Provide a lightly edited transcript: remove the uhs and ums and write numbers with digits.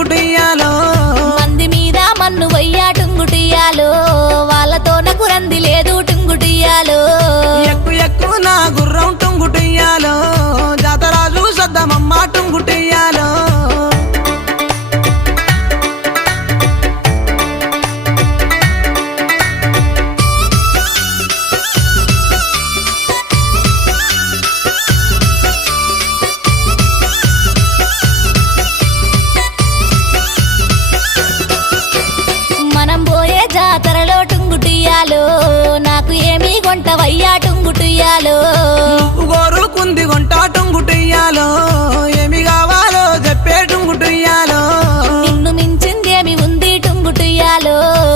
టుంగుటియ్యాలో మంది మీద మన్ను వయ్యా టుంగుటియ్యాలో వాళ్ళతో నాకు రంది లేదు టుంగుటియ్యాలో ఎక్కు ఎక్కు నా గుర్రం టుంగుటియ్యాలో జాతరాజు సద్దమమ్మ టుంగుటియ్యాలో మనం పోయే జాతరలో టుంగుటియ్యాలో నాకు ఏమీ కొంట వయ్యా టుంగుటియ్యాలో గోరుకుంది గుంట టుంగుటియ్యాలో ఏమి కావాలో చెప్పే టుంగుటియ్యాలో నిన్ను మించిందేమి ఉంది టుంగుటియ్యాలో